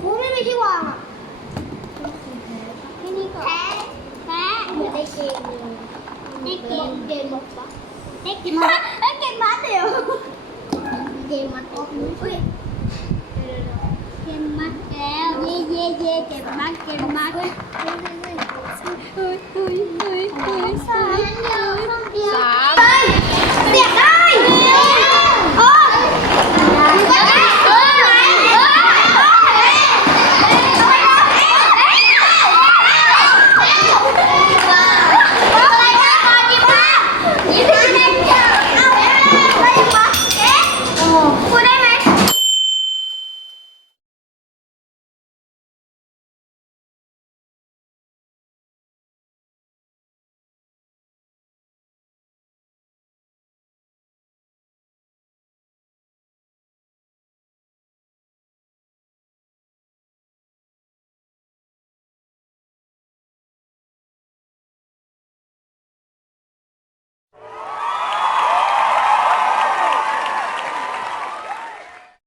ครูไม่มีที่วางอ่ะที่นี่ก่อนแพ้เหมือนได้เกมเลยได้เกมบอกปะได้เกมมาเดี๋ยวเกมมาอุ้ยเกมมาแล้วเย่เกมมาเฮ้ยสามเดียว